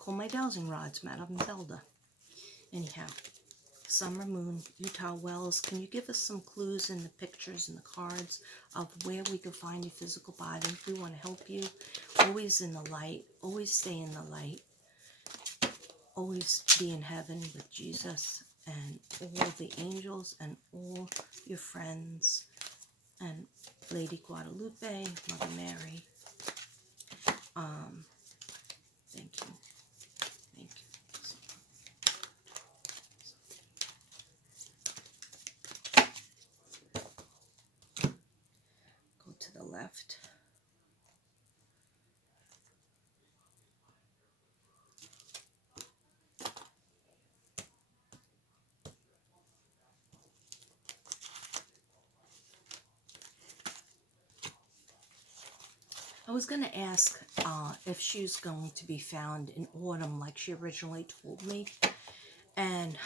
call my dowsing rods Madame Zelda. Anyhow, Summer Moon, Utah Wells, can you give us some clues in the pictures and the cards of where we can find your physical body? We want to help you. Always in the light. Always stay in the light. Always be in heaven with Jesus and all the angels and all your friends and Lady Guadalupe, Mother Mary. Thank you. Thank you. Go to the left. I was going to ask if she's going to be found in autumn like she originally told me. And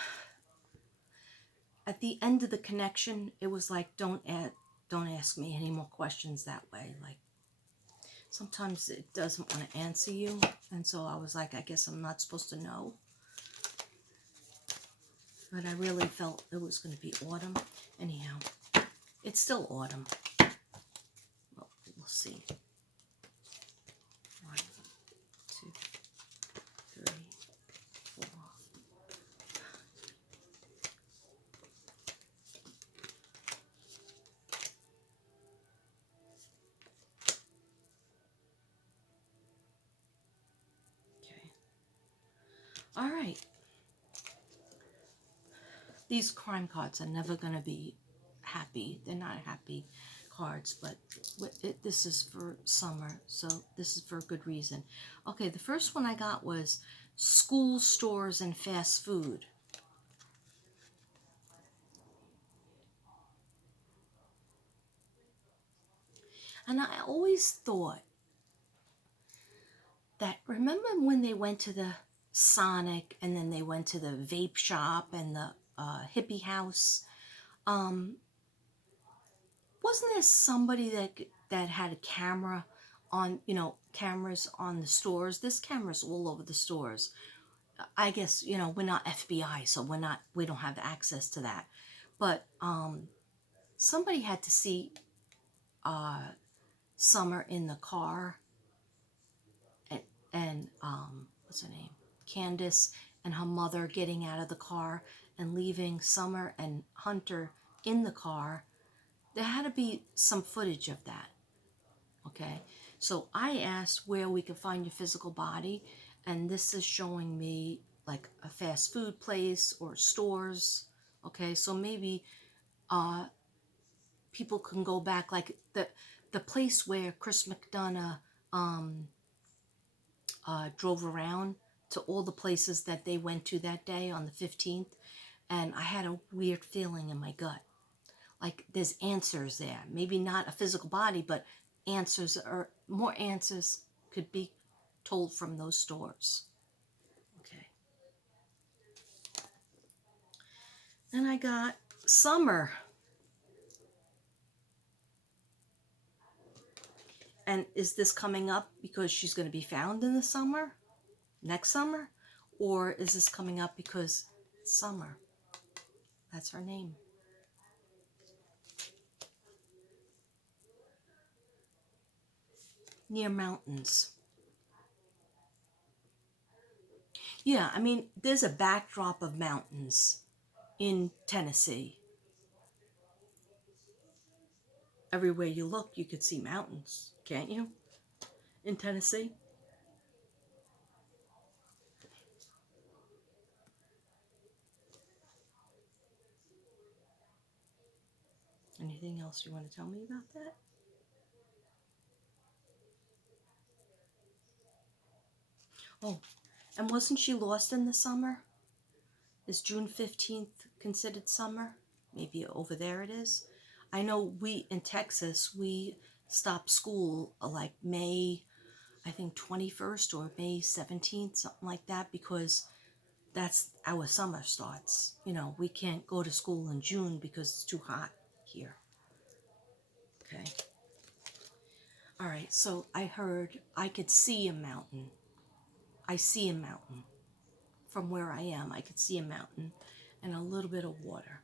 at the end of the connection, it was like, don't ask me any more questions that way. Like, sometimes it doesn't want to answer you. And so I was like, I guess I'm not supposed to know. But I really felt it was going to be autumn. Anyhow, it's still autumn. Well, we'll see. 1, 2, 3, 4. Okay. All right. These crime cards are never going to be happy. They're not happy cards, but this is for summer, so this is for a good reason. Okay, the first one I got was school, stores, and fast food. And I always thought that, remember when they went to the Sonic and then they went to the vape shop and the hippie house? Wasn't there somebody that had a camera on, cameras on the stores? This camera's all over the stores. I guess, we're not FBI, so we don't have access to that. But somebody had to see Summer in the car, and what's her name? Candace and her mother getting out of the car and leaving Summer and Hunter in the car. There had to be some footage of that. Okay, so I asked where we could find your physical body, and this is showing me like a fast food place or stores. Okay, so maybe people can go back, like the place where Chris McDonough drove around to all the places that they went to that day on the 15th, and I had a weird feeling in my gut. Like there's answers there. Maybe not a physical body, but answers, or more answers could be told from those stores. Okay. Then I got Summer. And is this coming up because she's going to be found in the summer? Next summer? Or is this coming up because Summer? That's her name. Near mountains. Yeah, I mean, there's a backdrop of mountains in Tennessee. Everywhere you look, you could see mountains, can't you? In Tennessee? Anything else you want to tell me about that? Oh, and wasn't she lost in the summer? Is June 15th considered summer? Maybe over there it is. I know we, in Texas, we stop school like May, I think 21st or May 17th, something like that, because that's our summer starts. We can't go to school in June because it's too hot here. Okay. All right, so I heard I could see a mountain. I see a mountain. From where I am, I could see a mountain and a little bit of water.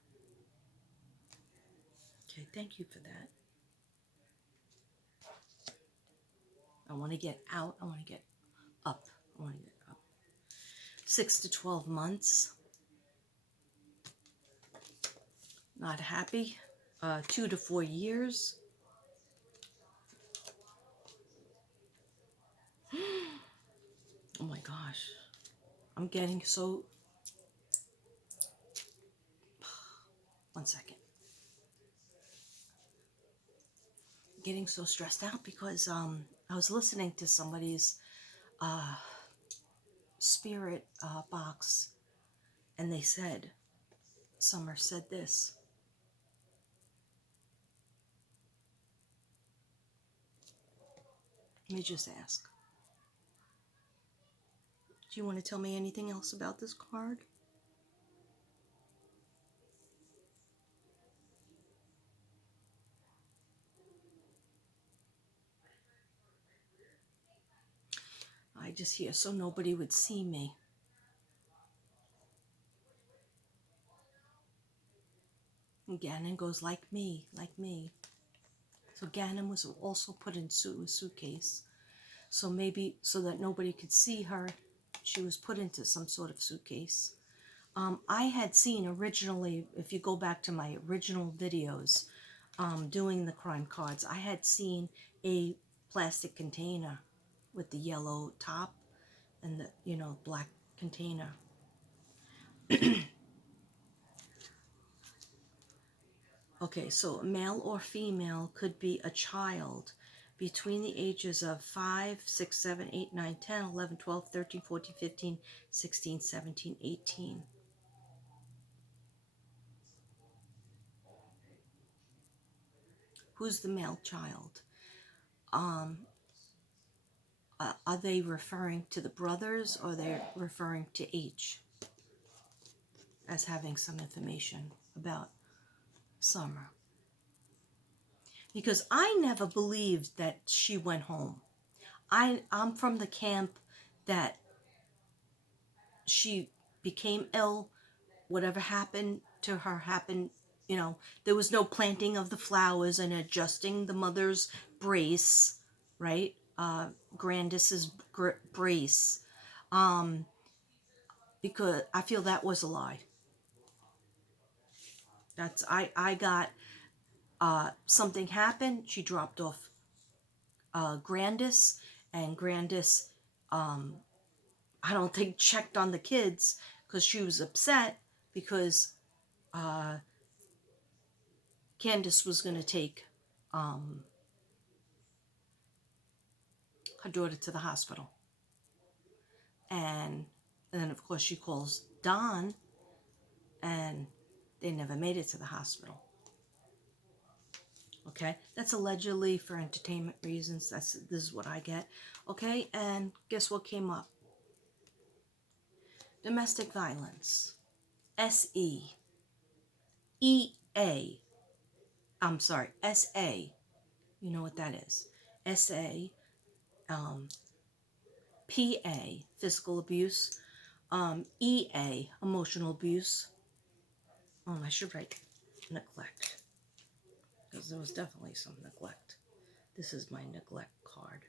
Okay, thank you for that. I want to get out. I want to get up. I want to get up. 6 to 12 months. Not happy. 2 to 4 years. Oh my gosh. I'm getting so... One second. Getting so stressed out because I was listening to somebody's spirit box, and they said, Summer said this. Let me just ask. Do you want to tell me anything else about this card? I just hear so nobody would see me. And Ganon goes, like me, like me. So Ganon was also put in a suitcase. So maybe so that nobody could see her, she was put into some sort of suitcase. I had seen originally, if you go back to my original videos doing the crime cards, I had seen a plastic container with the yellow top and the, you know, black container. Okay, so male or female could be a child between the ages of 5, 6, 7, 8, 9, 10, 11, 12, 13, 14, 15, 16, 17, 18. Who's the male child? Are they referring to the brothers, or they're referring to H as having some information about Summer? Because I never believed that she went home. I'm from the camp that she became ill. Whatever happened to her happened, you know, there was no planting of the flowers and adjusting the mother's brace, right? Grandis's brace. Because I feel that was a lie. That's, I got, something happened. She dropped off Grandis, and Grandis, I don't think checked on the kids because she was upset because Candace was going to take her daughter to the hospital. And then, of course, she calls Don, and they never made it to the hospital. Okay, that's allegedly for entertainment reasons. This is what I get. Okay, and guess what came up? Domestic violence. S-E. E-A. I'm sorry, S-A. You know what that is. S-A. P-A. Physical abuse. E-A. Emotional abuse. Oh, I should write neglect, because there was definitely some neglect. This is my neglect card.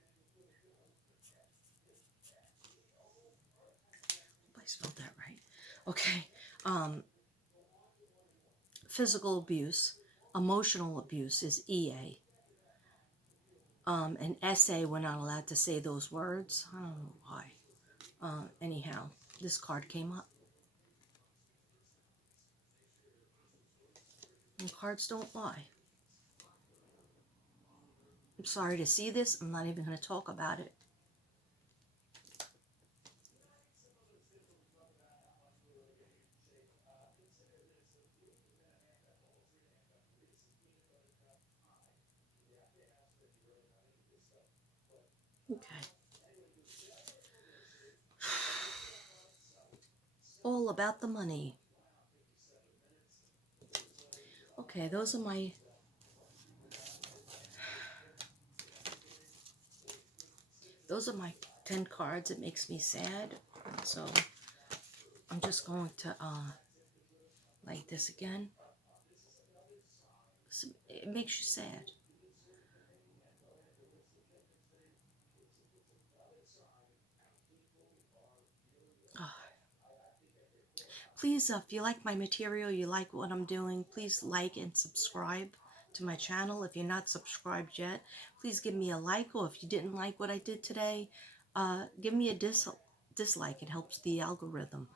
Hope I spelled that right. Okay. Physical abuse. Emotional abuse is EA. And SA, we're not allowed to say those words. I don't know why. Anyhow, this card came up. And cards don't lie. I'm sorry to see this. I'm not even going to talk about it. Okay. All about the money. Okay, those are my 10 cards. It makes me sad. So I'm just going to like this again. So it makes you sad. Oh. Please, if you like my material, you like what I'm doing, please like and subscribe to my channel. If you're not subscribed yet, please give me a like, or if you didn't like what I did today, give me a dislike. It helps the algorithm.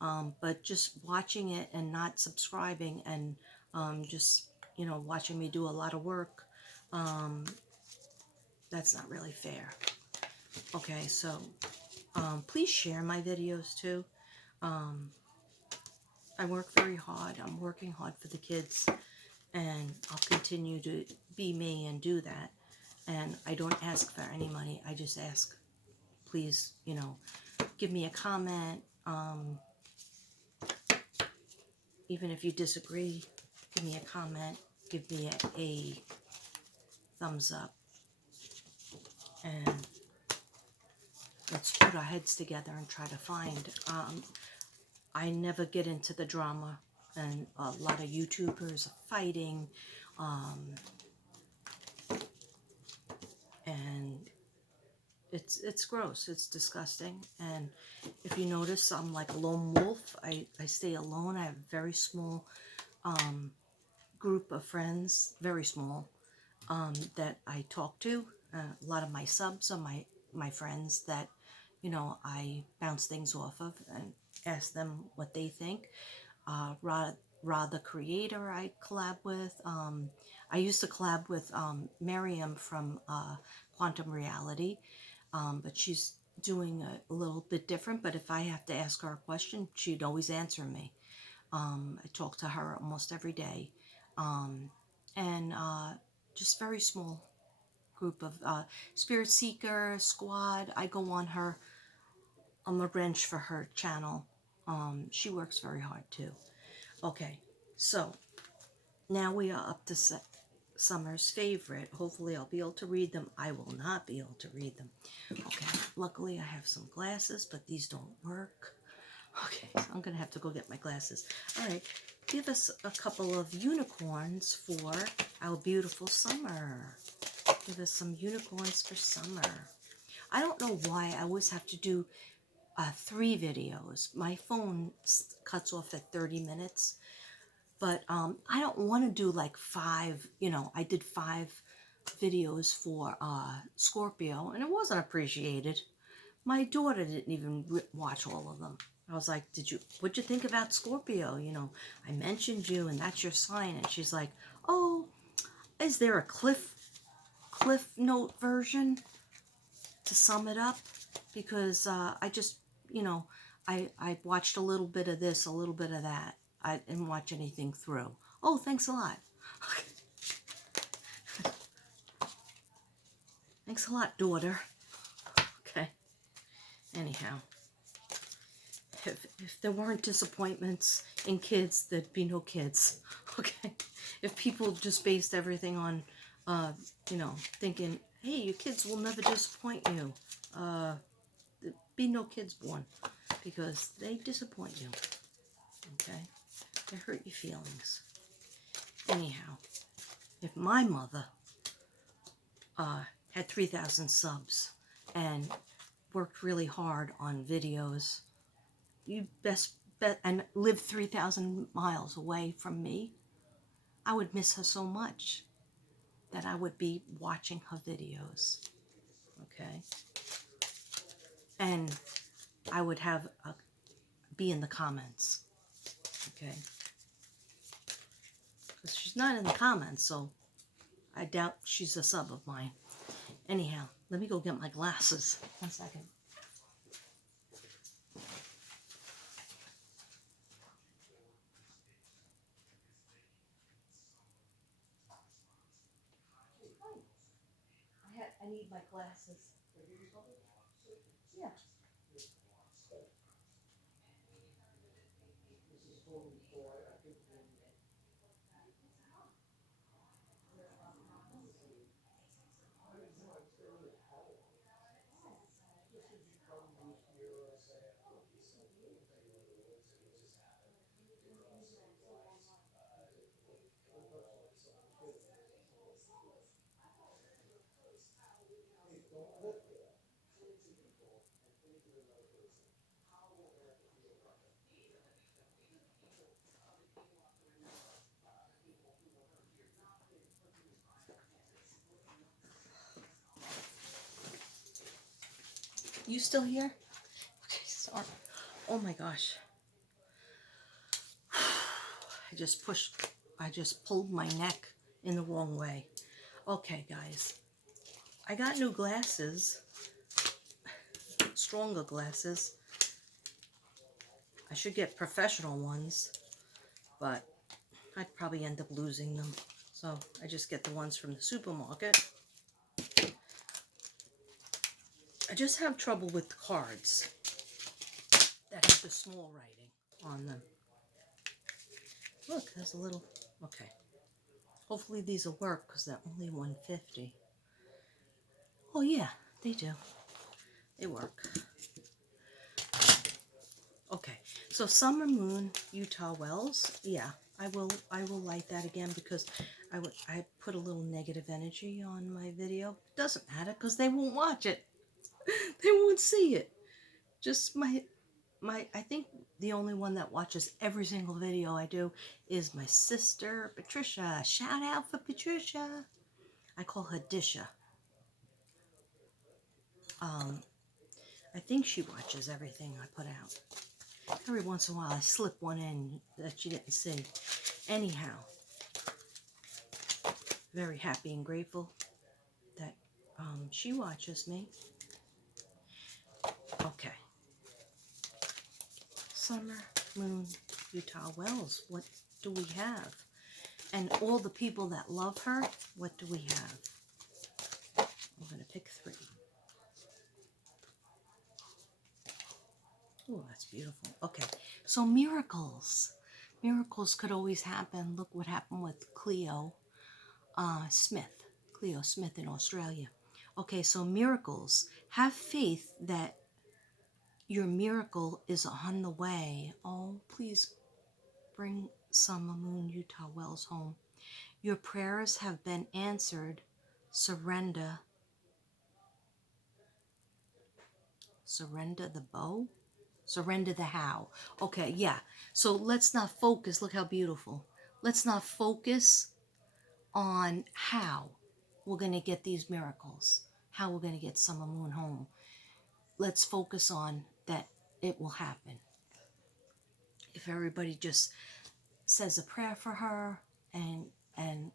But just watching it and not subscribing and just, watching me do a lot of work, um, that's not really fair. Okay, so please share my videos too. Um, I work very hard. I'm working hard for the kids, and I'll continue to be me and do that. And I don't ask for any money. I just ask, please, give me a comment. Even if you disagree, give me a comment. Give me a thumbs up. And let's put our heads together and try to find. I never get into the drama, and a lot of YouTubers are fighting. And it's gross. It's disgusting. And if you notice, I'm like a lone wolf. I stay alone. I have a very small group of friends, very small, that I talk to. A lot of my subs are my friends that, I bounce things off of and ask them what they think. Ra the creator I collab with. I used to collab with Miriam from Quantum Reality, but she's doing a little bit different. But if I have to ask her a question, she'd always answer me. I talk to her almost every day. And just very small group of Spirit Seeker Squad. I go on her, I'm a wrench for her channel. She works very hard too. Okay, so now we are up to Summer's favorite. Hopefully I'll be able to read them. I will not be able to read them. Okay, luckily I have some glasses, but these don't work. Okay, so I'm going to have to go get my glasses. All right, give us a couple of unicorns for our beautiful summer. Give us some unicorns for summer. I don't know why I always have to do 3 videos. My phone cuts off at 30 minutes. But I don't want to do like 5, I did 5 videos for Scorpio, and it wasn't appreciated. My daughter didn't even watch all of them. I was like, what'd you think about Scorpio? I mentioned you, and that's your sign. And she's like, oh, is there a cliff note version to sum it up? Because I just, I watched a little bit of this, a little bit of that. I didn't watch anything through. Oh, thanks a lot. Thanks a lot, daughter. Okay. Anyhow, if there weren't disappointments in kids, there'd be no kids. Okay. If people just based everything on, thinking, hey, your kids will never disappoint you, there'd be no kids born, because they disappoint you. Okay. They hurt your feelings. Anyhow, if my mother had 3,000 subs and worked really hard on videos, you best bet, and lived 3,000 miles away from me, I would miss her so much that I would be watching her videos. Okay. And I would be in the comments. Okay. Because she's not in the comments, so I doubt she's a sub of mine. Anyhow, let me go get my glasses. 1 second. I need my glasses. Yeah. You still here? Okay, sorry. Oh my gosh. I just pulled my neck in the wrong way. Okay, guys. I got new glasses. Stronger glasses. I should get professional ones, but I'd probably end up losing them. So I just get the ones from the supermarket. I just have trouble with the cards that have the small writing on them. Look, there's a little, okay. Hopefully these will work because they're only $1.50. Oh yeah, they do. They work. Okay, so Summer Moon, Utah Wells. Yeah, I will light that again because I put a little negative energy on my video. Doesn't matter because they won't watch it. They won't see it. Just my I think the only one that watches every single video I do is my sister Patricia. Shout out for Patricia. I call her Disha. I think she watches everything I put out. Every once in a while I slip one in that she didn't see. Anyhow, very happy and grateful that she watches me. Okay. Summer Moon Utah Wells, what do we have? And all the people that love her, what do we have? I'm going to pick 3. Oh, that's beautiful. Okay, so miracles. Miracles could always happen. Look what happened with Cleo Smith. Cleo Smith in Australia. Okay, so miracles. Have faith that your miracle is on the way. Oh, please bring Summer Moon Utah Wells home. Your prayers have been answered. Surrender. Surrender the bow? Surrender the how. Okay, yeah. So let's not focus. Look how beautiful. Let's not focus on how we're going to get these miracles, how we're going to get Summer Moon home. Let's focus on that it will happen. If everybody just says a prayer for her and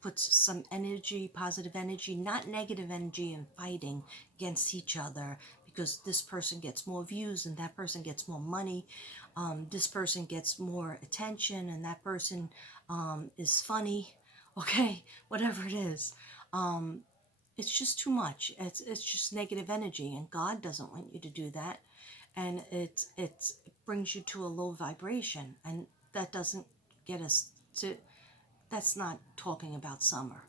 puts some energy, positive energy, not negative energy, and fighting against each other because this person gets more views and that person gets more money. This person gets more attention and that person is funny. Okay, whatever it is. It's just too much. It's just negative energy, and God doesn't want you to do that. And it brings you to a low vibration, and that doesn't get us to. That's not talking about summer.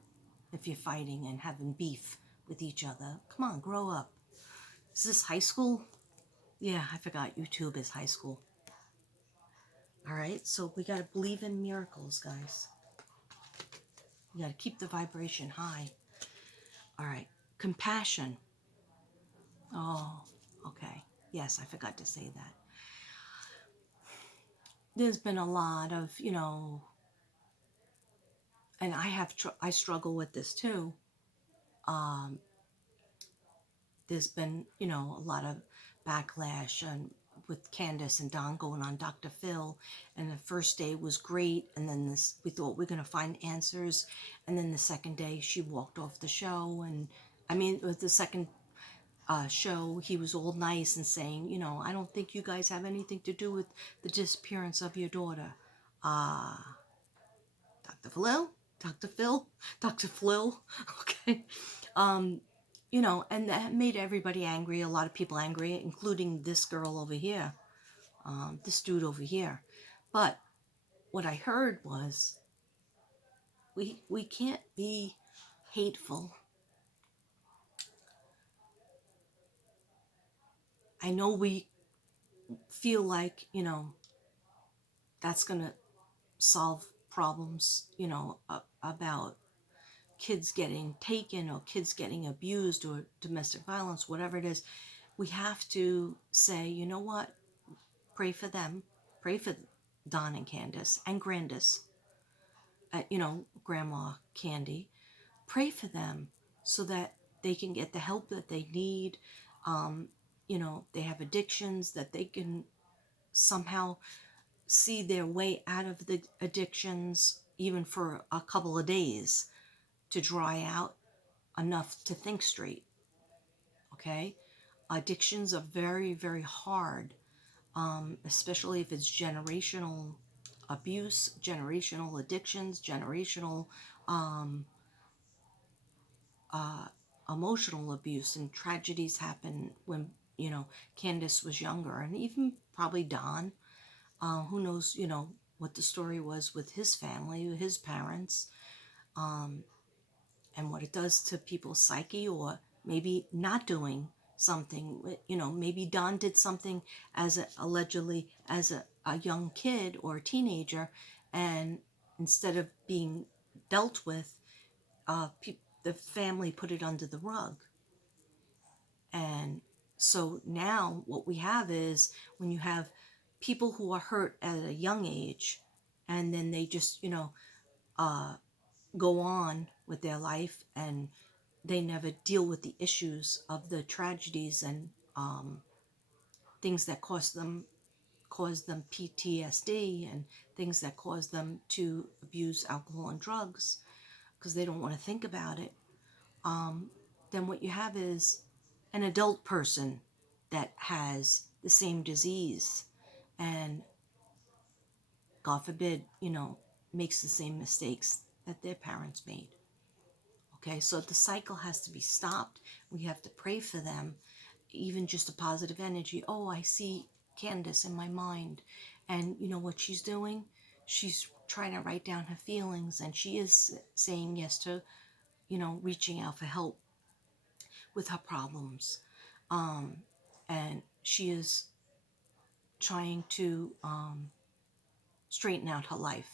If you're fighting and having beef with each other, come on, grow up. Is this high school? Yeah, I forgot YouTube is high school. All right, so we got to believe in miracles, guys. You got to keep the vibration high. All right, compassion. Oh, okay. Yes, I forgot to say that. There's been a lot of, and I struggle with this too. There's been, a lot of backlash and with Candace and Don going on Dr. Phil, and the first day was great, and then we thought we're going to find answers, and then the second day she walked off the show, and I mean, with the second show, he was all nice and saying, I don't think you guys have anything to do with the disappearance of your daughter. Dr. Phil? Dr. Phil? Dr. Phil? Okay. And that made everybody angry, a lot of people angry, including this girl over here, this dude over here. But what I heard was, we can't be hateful. I know we feel like, that's going to solve problems, about kids getting taken or kids getting abused or domestic violence, whatever it is. We have to say, you know what? Pray for them. Pray for Don and Candace and Grandis, Grandma Candy. Pray for them so that they can get the help that they need. you know, they have addictions, that they can somehow see their way out of the addictions, even for a couple of days, to dry out enough to think straight. Okay? Addictions are very, very hard, especially if it's generational abuse, generational addictions, generational um, uh, emotional abuse, and tragedies happen when, you know, Candace was younger, and even probably Don. Who knows, you know, what the story was with his family, his parents, um, and what it does to people's psyche, or maybe not doing something. You know, maybe Don did something allegedly as a young kid or a teenager, and instead of being dealt with, the family put it under the rug. And so now what we have is, when you have people who are hurt at a young age, and then they just, you know, uh, go on with their life, and they never deal with the issues of the tragedies and things that cause them PTSD, and things that cause them to abuse alcohol and drugs because they don't want to think about it. Then what you have is an adult person that has the same disease, and God forbid, you know, makes the same mistakes that their parents made. Okay, so the cycle has to be stopped. We have to pray for them, even just a positive energy. Oh, I see Candace in my mind. And you know what she's doing? She's trying to write down her feelings, and she is saying yes to, you know, reaching out for help with her problems. And she is trying to straighten out her life,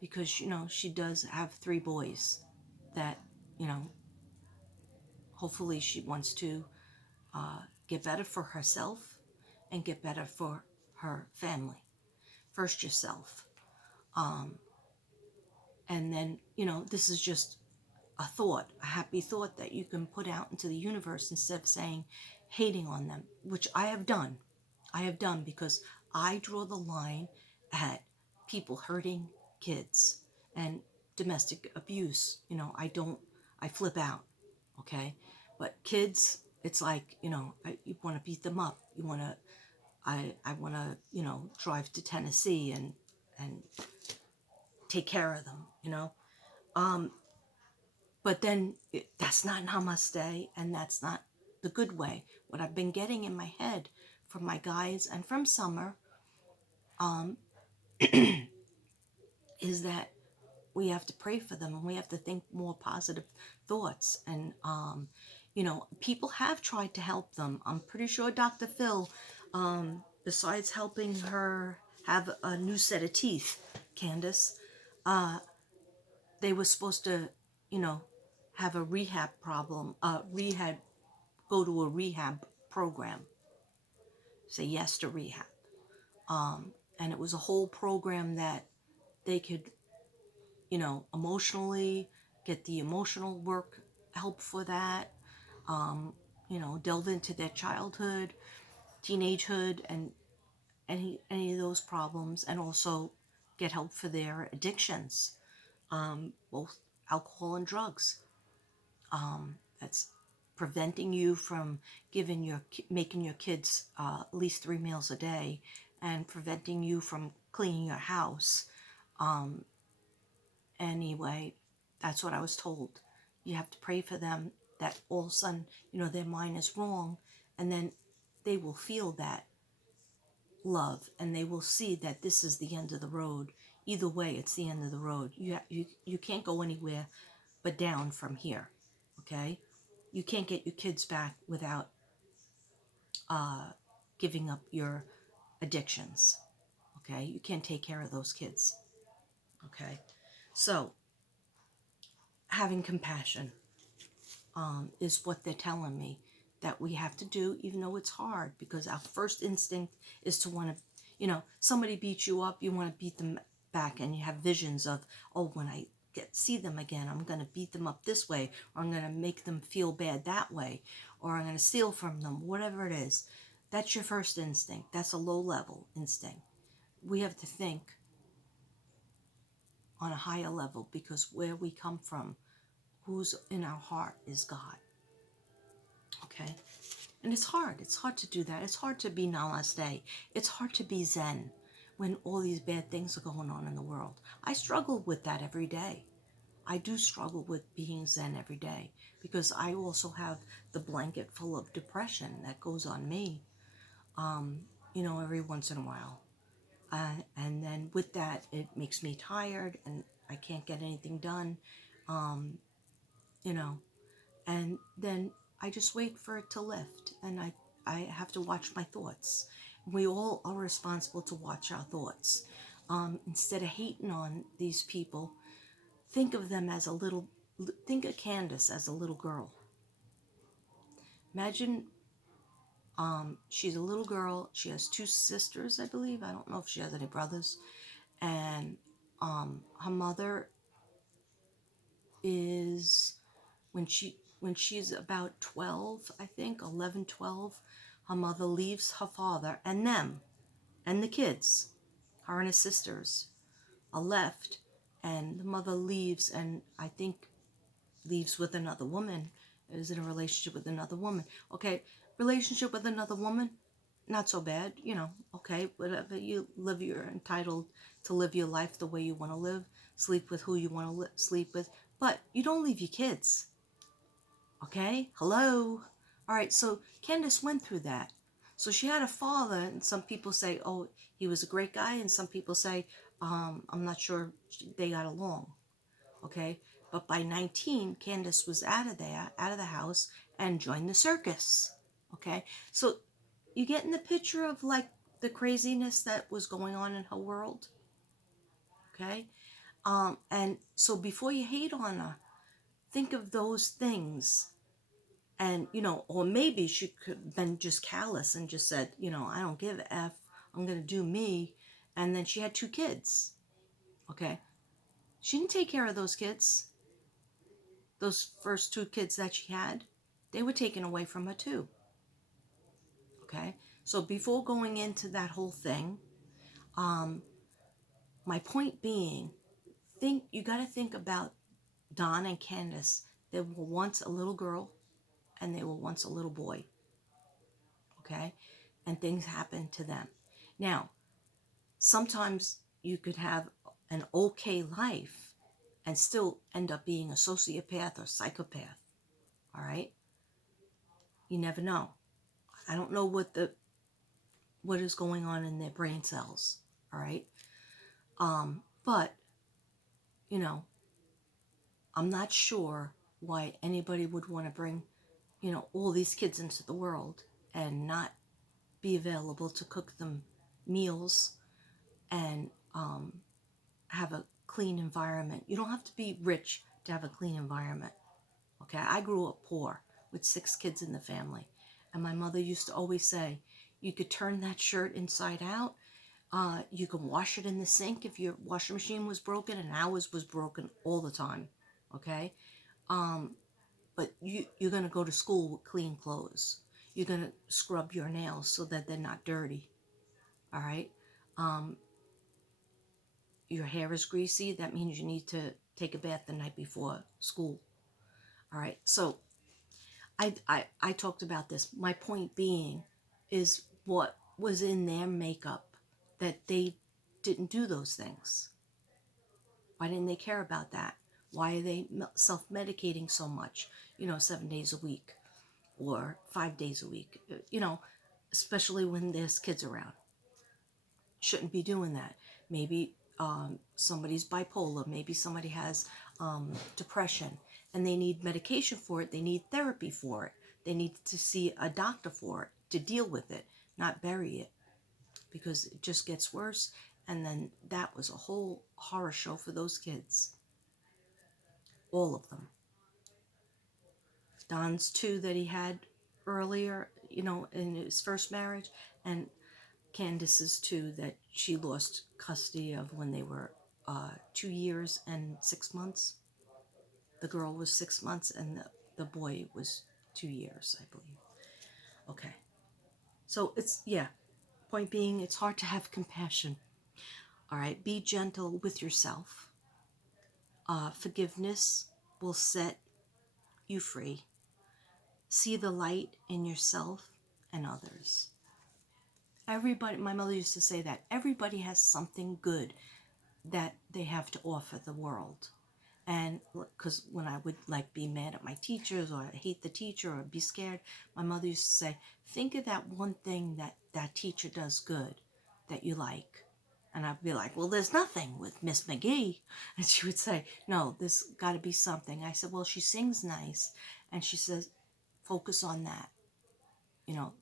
because, you know, she does have 3 boys that, you know, hopefully she wants to get better for herself and get better for her family. First yourself. And then, you know, this is just a thought, a happy thought that you can put out into the universe, instead of saying, hating on them, which I have done. I have done, because I draw the line at people hurting kids and domestic abuse. You know, I flip out, okay? But kids, it's like, you know, you want to beat them up. You want to, I want to, you know, drive to Tennessee and take care of them, you know? But then that's not namaste, and that's not the good way. What I've been getting in my head from my guides and from Summer is that we have to pray for them, and we have to think more positive thoughts. And, you know, people have tried to help them. I'm pretty sure Dr. Phil, besides helping her have a new set of teeth, Candace, they were supposed to, you know, have a rehab problem, go to a rehab program, say yes to rehab. And it was a whole program that they could, you know, emotionally get the emotional work help for that, you know, delve into their childhood, teenagehood, and any of those problems, and also get help for their addictions, both alcohol and drugs. That's preventing you from making your kids at least 3 meals a day, and preventing you from cleaning your house. Anyway, that's what I was told. You have to pray for them, that all of a sudden, you know, their mind is wrong, and then they will feel that love, and they will see that this is the end of the road. Either way, it's the end of the road. You can't go anywhere but down from here. Okay, you can't get your kids back without giving up your addictions. Okay, you can't take care of those kids. Okay, so having compassion is what they're telling me that we have to do, even though it's hard, because our first instinct is to want to, you know, somebody beats you up, you want to beat them back, and you have visions of, oh, when I see them again. I'm going to beat them up this way, or I'm going to make them feel bad that way, or I'm going to steal from them, whatever it is. That's your first instinct. That's a low level instinct. We have to think on a higher level, because where we come from, who's in our heart is God. Okay? And it's hard. It's hard to do that. It's hard to be Namaste. It's hard to be Zen when all these bad things are going on in the world. I struggle with that every day. I do struggle with being Zen every day, because I also have the blanket full of depression that goes on me, every once in a while. And then with that, it makes me tired and I can't get anything done, you know, and then I just wait for it to lift, and I have to watch my thoughts. We all are responsible to watch our thoughts. Instead of hating on these people, think of them as think of Candace as a little girl. Imagine she's a little girl. She has 2 sisters, I believe. I don't know if she has any brothers. And her mother is, when she's about 12, I think, 11, 12, her mother leaves her father and them and the kids. Her and his sisters are left, and the mother leaves, and I think leaves with another woman, is in a relationship with another woman. Okay, relationship with another woman, not so bad, okay, whatever. You're entitled to live your life the way you want to live, sleep with who you want to sleep with, but you don't leave your kids. Okay, hello. All right, so Candace went through that. So she had a father, and some people say, oh, he was a great guy, and some people say, I'm not sure they got along. Okay, but by 19, Candace was out of the house, and joined the circus. Okay, so you get in the picture of like the craziness that was going on in her world. Okay, and so before you hate on her, think of those things. And, or maybe she could have been just callous and just said, I don't give a F, I'm going to do me. And then she had 2 kids. Okay. She didn't take care of those kids. Those first 2 kids that she had, they were taken away from her too. Okay. So before going into that whole thing, my point being, you got to think about Don and Candace. They were once a little girl and they were once a little boy. Okay. And things happened to them. Now, sometimes you could have an okay life and still end up being a sociopath or psychopath. All right? You never know. I don't know what is going on in their brain cells. All right? But, I'm not sure why anybody would want to bring, all these kids into the world and not be available to cook them meals and have a clean environment. You don't have to be rich to have a clean environment. Okay, I grew up poor with 6 kids in the family, and my mother used to always say, you could turn that shirt inside out. You can wash it in the sink if your washing machine was broken, and ours was broken all the time. Okay, but you're gonna go to school with clean clothes. You're gonna scrub your nails so that they're not dirty. All right. Your hair is greasy, that means you need to take a bath the night before school. All right. So I talked about this. My point being is what was in their makeup that they didn't do those things. Why didn't they care about that? Why are they self-medicating so much, 7 days a week or 5 days a week, especially when there's kids around? Shouldn't be doing that. Maybe somebody's bipolar, maybe somebody has depression, and they need medication for it, they need therapy for it, they need to see a doctor for it to deal with it, not bury it, because it just gets worse. And then that was a whole horror show for those kids, all of them. Don's 2 that he had earlier, in his first marriage, and Candace's 2 that she lost custody of when they were 2 years and 6 months. The girl was 6 months and the boy was 2 years, I believe. Okay. So it's, yeah, point being, it's hard to have compassion. All right. Be gentle with yourself. Forgiveness will set you free. See the light in yourself and others. Everybody, my mother used to say that everybody has something good that they have to offer the world. And because when I would like be mad at my teachers or hate the teacher or be scared, my mother used to say, think of that one thing that that teacher does good that you like. And I'd be like, well, there's nothing with Miss McGee. And she would say, no, there's got to be something. I said, well, she sings nice. And she says, focus on that.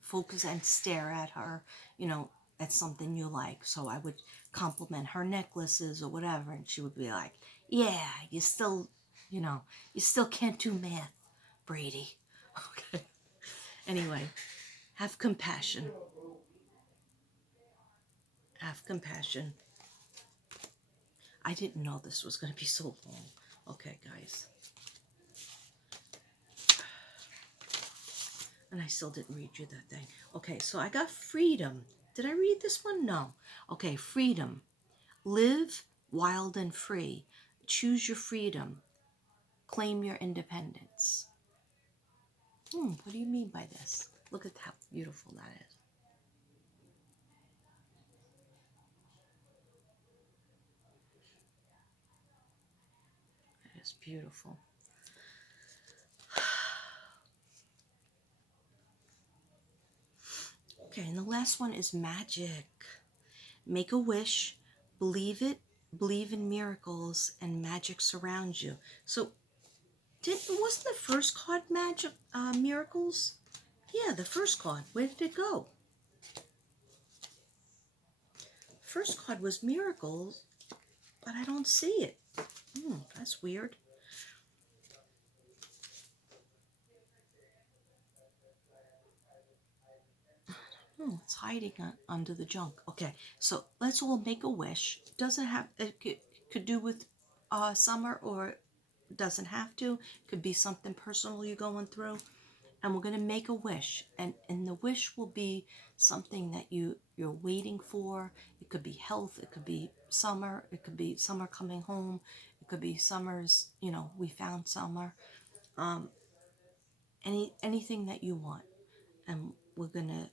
Focus and stare at her, at something you like. So I would compliment her necklaces or whatever, and she would be like, yeah, you know, you still can't do math, Brady. Okay. Anyway, have compassion. Have compassion. I didn't know this was going to be so long. Okay, guys. And I still didn't read you that thing. Okay, so I got freedom. Did I read this one? No. Okay, freedom. Live wild and free. Choose your freedom. Claim your independence. What do you mean by this? Look at how beautiful that is. That is beautiful. Okay, and the last one is magic. Make a wish, believe it, believe in miracles, and magic surrounds you. So, wasn't the first card magic miracles? Yeah, the first card. Where did it go? First card was miracles, but I don't see it. That's weird. Oh, it's hiding under the junk. Okay, so let's all make a wish. Doesn't have it could do with summer, or doesn't have to. Could be something personal you're going through, and we're gonna make a wish, and the wish will be something that you're waiting for. It could be health. It could be summer. It could be summer coming home. It could be summer's. We found summer. Anything that you want, and we're gonna